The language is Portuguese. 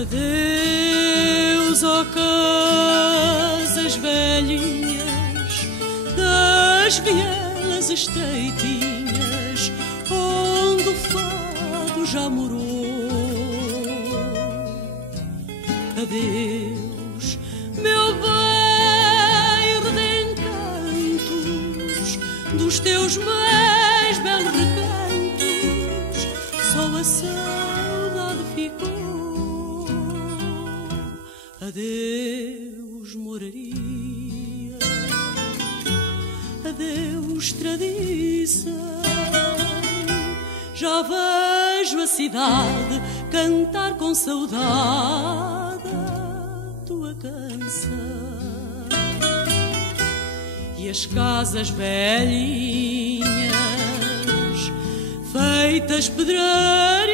Adeus, ó casas velhinhas das vielas estreitinhas, onde o fado já morou. Adeus, meu bairro de encantos, dos teus mais belos recantos, só a saudade ficou. Adeus, moraria, adeus, tradição. Já vejo a cidade cantar com saudade a tua canção. E as casas velhinhas, feitas pedreiras,